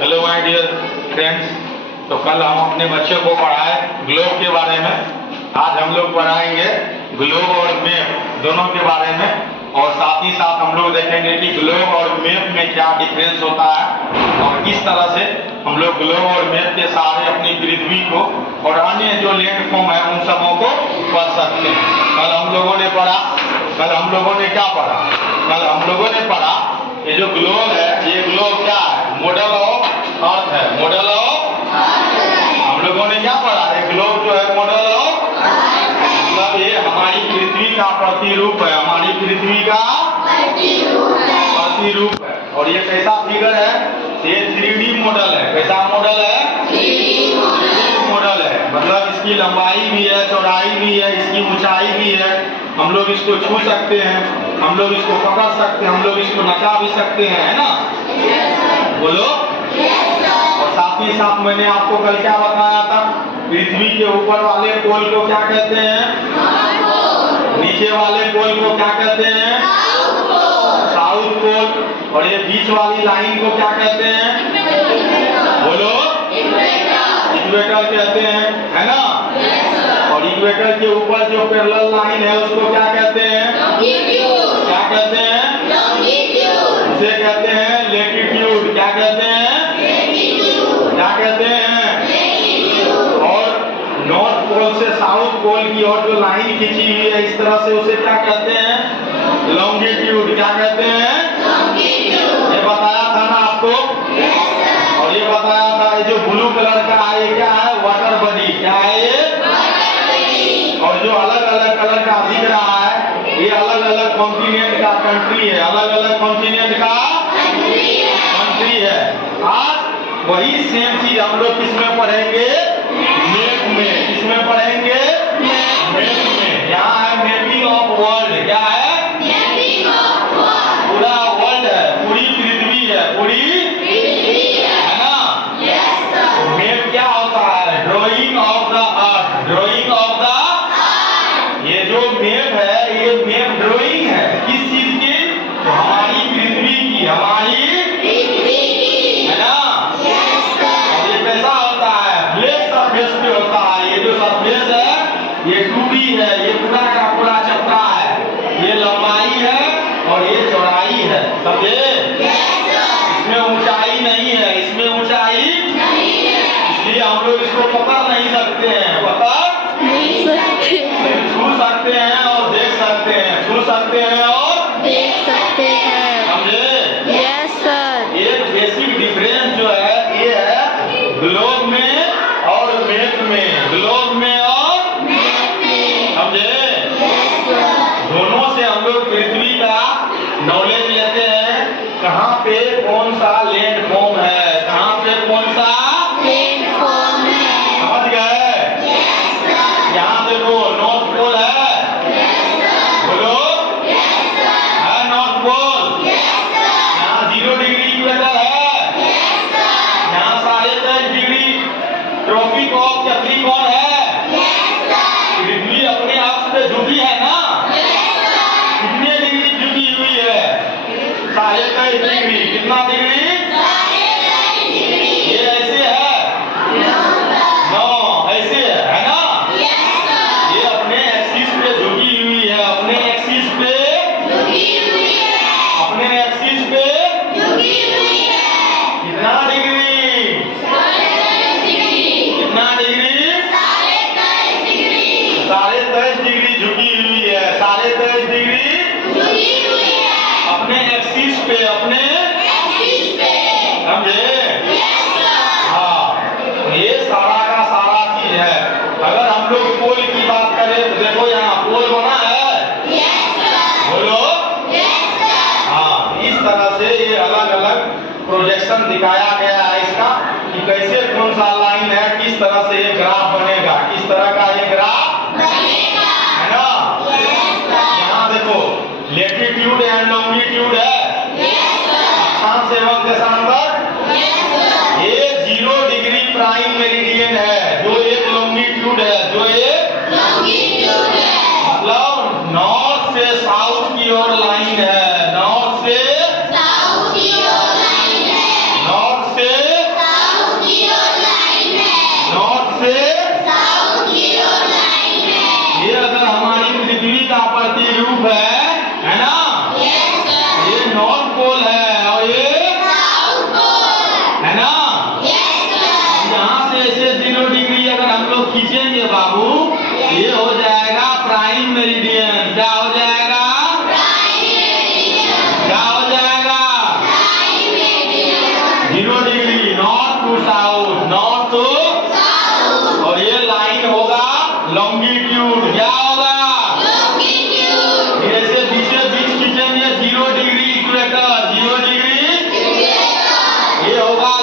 Hello my dear friends. तो कल हम अपने बच्चों को पढ़ाए ग्लोब के बारे में। आज हम लोग पढ़ाएंगे ग्लोब और मैप दोनों के बारे में, और साथ ही साथ हम लोग देखेंगे कि ग्लोब और मैप में क्या डिफरेंस होता है और किस तरह से हम लोग ग्लोब और मैप के सहारे अपनी पृथ्वी को और अन्य जो लैंड फॉर्म है उन सबों को पढ़ सकते हैं। कल हम लोगों ने क्या पढ़ा? कल हम लोगों ने पढ़ा ये जो ग्लोब है, ये ग्लोब क्या है? मॉडल ऑफ अर्थ है। मॉडल ऑफ हम लोगों ने क्या पढ़ा? ये ग्लोब जो है मॉडल ऑफ मतलब ये हमारी पृथ्वी का प्रतिरूप है। हमारी पृथ्वी का प्रतिरूप है। और ये कैसा फिगर है? ये 3D मॉडल है। कैसा मॉडल है? 3D मॉडल है। मतलब इसकी लंबाई भी है, चौड़ाई भी है, इसकी ऊंचाई भी है। हम लोग इसको छू सकते हैं, हम लोग इसको पकड़ सकते हैं, हम लोग इसको नचा भी सकते हैं, है ना? बोलो। और साथ ही साथ मैंने आपको कल क्या बताया था? पृथ्वी के ऊपर वाले पोल को क्या कहते हैं? नीचे वाले पोल को क्या कहते हैं? South pole. और ये बीच वाली लाइन को क्या कहते हैं? बोलो। इक्वेटर कहते हैं, है ना? और इक्वेटर के ऊपर जो पैरेलल लाइन है उसको क्या कहते हैं? क्या कहते हैं? उसे कहते हैं लैटिट्यूड। क्या कहते हैं? क्या कहते हैं? और नॉर्थ पोल से साउथ पोल की और जो लाइन खींची हुई है इस तरह से, उसे क्या कहते हैं? लॉन्गिट्यूड। क्या कहते हैं? ये बताया था ना आपको। और ये बताया था ये जो ब्लू कलर का है ये क्या है? Water body. क्या है ये? और जो अलग अलग कलर का दिख रहा है ये अलग अलग कॉन्टिनेंट का कंट्री है। अलग अलग कॉन्टिनेंट का कंट्री है। आज वही सेम चीज हम लोग किसमें पढ़ेंगे? मैप में। किसमें पढ़ेंगे? मैप में। यहाँ है मैपिंग ऑफ वर्ल्ड। क्या है? पूरा वर्ल्ड है, पूरी पृथ्वी है, पूरी है ना? तो मैप क्या होता है? Drying of the earth. Drying of the ये जो मैप है ये मैप ड्राइंग है। किस चीज की? तो हमारी पृथ्वी की। हमारी है ना? और ये कैसा होता है? फ्लैट सरफेस पे होता है। ये जो सरफेस है ये 2D है। ये पूरा का पूरा चपटा है। ये लंबाई है और ये चौड़ाई है। समझे? इसमें ऊंचाई नहीं है। इसमें ऊंचाई इसलिए हम लोग इसको पकड़ नहीं सकते हैं। पकड़ छू सकते हैं और देख सकते हैं। छू सकते हैं और देख सकते हैं। समझे? Yes sir. एक बेसिक डिफरेंस जो है ये है ग्लोब में और मैप में। ग्लोब में और मैप में। समझे? Yes sir. दोनों से हम लोग पृथ्वी का नॉलेज लेते हैं। कहाँ पे कौन सा लैंड फॉर्म है, कहाँ पे कौन सा लैंड फॉर्म है। समझ गए? Yes sir. यहाँ देखो नॉर्थ पोल है। Yes sir. बोलो। Yes sir. है नॉर्थ पोल। Yes sir. यहाँ 0 डिग्री इक्वेटर है। Yes sir. यहाँ 23.5 डिग्री ट्रॉपिक ऑफ कैप्रिकॉर्न है। Yes sir. पृथ्वी अपने अक्ष पे झुकी है ना? Yes sir. कितने डिग्री झुकी हुई है? 23.5 डिग्री। कितना डिग्री? 23.5 डिग्री। ये ऐसे है? नो, ऐसे है ना? Yes sir. ये अपने एक्सिस पे झुकी हुई है। अपने एक्सिस पे झुकी हुई है। अपने एक्सिस पे झुकी हुई है। कितना डिग्री? 23.5 डिग्री। कितना डिग्री? 23.5 डिग्री। 23.5 डिग्री झुकी हुई है। 23.5 डिग्री झुकी हुई है। अपने एक्सिस पे। अपने एक्सिस पे। समझे? Yes sir. हाँ, तो ये सारा का सारा चीज है। अगर हम लोग पोल की बात करें तो देखो यहाँ पोल बना है। Yes sir. बोलो। Yes sir. हाँ, इस तरह से ये अलग अलग प्रोजेक्शन दिखाया गया है इसका कि कैसे कौन सा लाइन है, किस तरह से ये ग्राफ बनेगा, किस तरह का ये ग्राफ बनेगा। है ना? Yes sir. यहाँ देखो लैटिट्यूड एंड लॉन्गिट्यूड है। Yes sir. अक्षांश एवं देशांतर। Yes sir. ये 0 डिग्री प्राइम मेरिडियन है, जो एक लॉन्गिट्यूड है, जो एक लॉन्गिट्यूड है। मतलब नॉर्थ से साउथ की ओर लाइन है। नॉर्थ से साउथ की ओर लाइन है। नॉर्थ से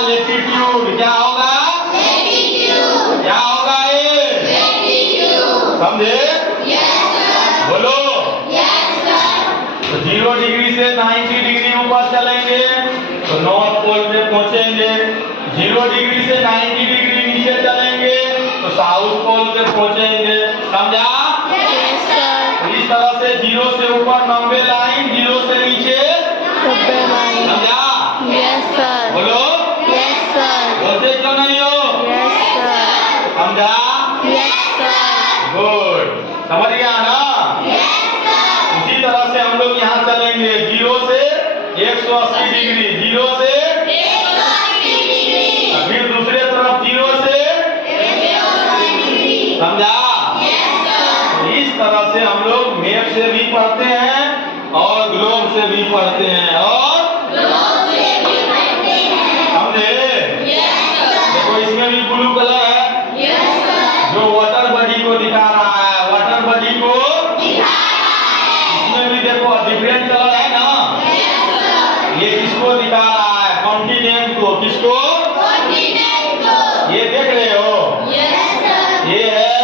लेटीट्यूड, क्या होगा? Latitude. क्या होगा ये? Latitude. समझे? Yes, sir. बोलो। Yes, sir. तो 0 डिग्री से 90 डिग्री ऊपर चलेंगे तो नॉर्थ पोल पे पहुंचेंगे। 0 डिग्री से 90 डिग्री नीचे चलेंगे तो साउथ पोल पे पहुंचेंगे। समझा? Yes, sir. तो इस तरह से 0 से ऊपर 90 लाइन, 0 से नीचे समझा? Yes, sir. बोलो। Yes, sir. बोलते क्यों नहीं हो? Yes, sir. समझा? Yes, sir. गुड, समझ गया ना? Yes, sir. उसी तरह से हम लोग यहाँ चलेंगे 0 से 180 डिग्री, 0 से 180 degree. फिर दूसरे तरफ 0 से 180 degree. समझा? Yes, sir. इस तरह से हम लोग मैप से भी पढ़ते हैं और ग्लोब से भी पढ़ते हैं और Globe से भी पढ़ते हैं. समझे? Yes, sir. देखो इसमें भी ब्लू कलर है Yes, sir. जो वाटर बॉडी को दिखा रहा है, वाटर बॉडी को दिखा रहा है. इसमें भी देखो डिफरेंट कलर है ना। Yes, sir. ये किसको दिखा रहा है? कॉन्टिनेंट को। किसको? Continent को. ये देख रहे हो? Yes, sir. ये है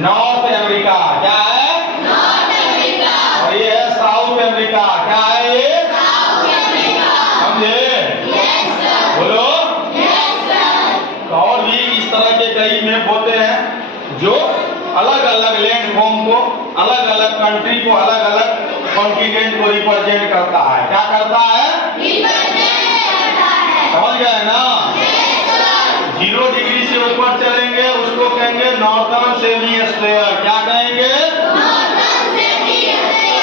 नॉर्थ अमेरिका, क्या है? North America. और ये है साउथ अमेरिका, क्या है ये? South America. समझे? Yes, sir. बोलो। Yes, sir. तो और भी इस तरह के कई मैप होते हैं जो अलग अलग लैंड फॉर्म को, अलग अलग कंट्री को, अलग अलग कॉन्टिनेंट को रिप्रेजेंट करता है। क्या करता है? Represent करता है. समझ गए ना? Yes, sir. 0 डिग्री से ऊपर चलेंगे उसको कहेंगे नॉर्थर्न सेमीस्फीयर। क्या कहेंगे? Northern Hemisphere.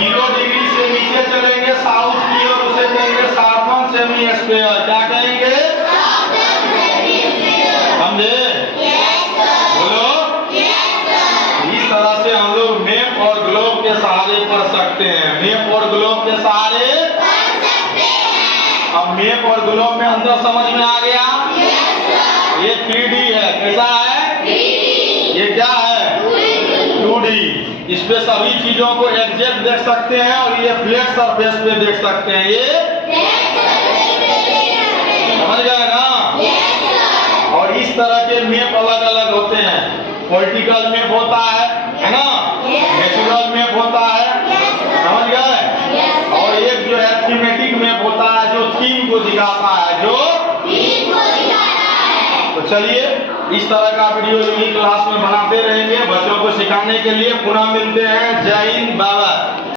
0 डिग्री से नीचे चलेंगे साउथ की ओर, उसे कहेंगे साउथर्न सेमीस्फीयर। क्या कहेंगे? Southern Hemisphere. समझे? Yes, sir. बोलो। Yes, sir. इस तरह से हम लोग मैप और ग्लोब के सहारे पढ़ सकते हैं। मैप और ग्लोब के सहारे। पढ़ सकते हैं. अब मैप और ग्लोब में अंदर समझ में आ गया? Yes, sir. ये 3D है, कैसा है? 3D. ये क्या है? 2D। इस पे सभी चीजों को एग्जैक्ट देख सकते हैं और ये फ्लैट सरफेस पे देख सकते हैं। ये समझ गए ना? Yes, sir. और इस तरह के मैप अलग अलग होते हैं। पॉलिटिकल मैप होता है ना? Yes. नेचुरल मैप होता है, Yes, sir. समझ गए? Yes, sir. और एक जो है थीमेटिक मैप होता है जो थीम को दिखाता है, जो Theme को दिखाता है. तो चलिए इस तरह का वीडियो यूनिक क्लास में बनाते रहेंगे बच्चों को सिखाने के लिए। पुनः मिलते हैं। जय हिंद, बाय बाय।